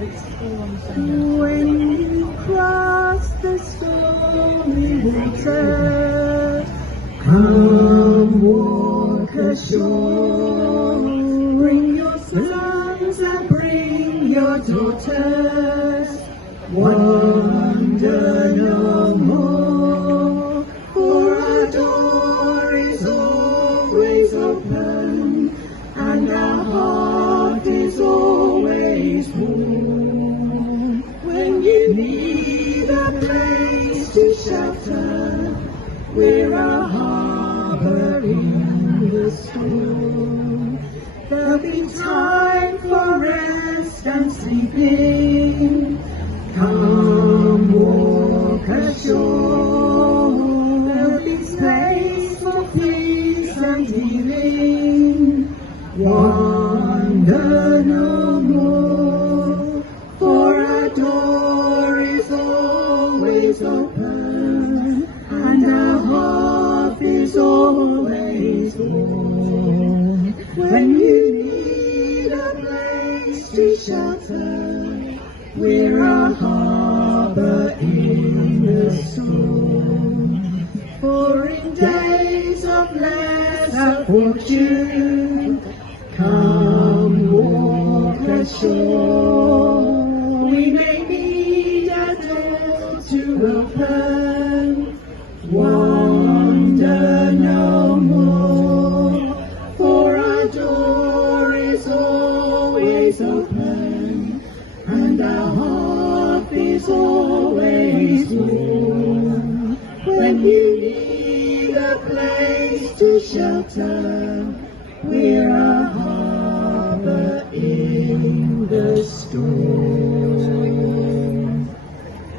When you cross the stormy water, come walk ashore. Bring your sons and bring your daughters. Wonder no more, for our door is always open, and our heart is always warm. When you need a place to shelter, we're a harbor in the storm. There'll be time for rest and sleeping. Come walk ashore. There'll be space for peace and healing. Wander no more, for our door is always open, and our heart is always warm. When you need a place to shelter, we're a harbor in the storm. For in days of lesser fortune, come walk ashore. We may need a door to open. Wander no more, for our door is always open, and our heart is always warm. When you need a place to shelter, we're a harbor in the storm.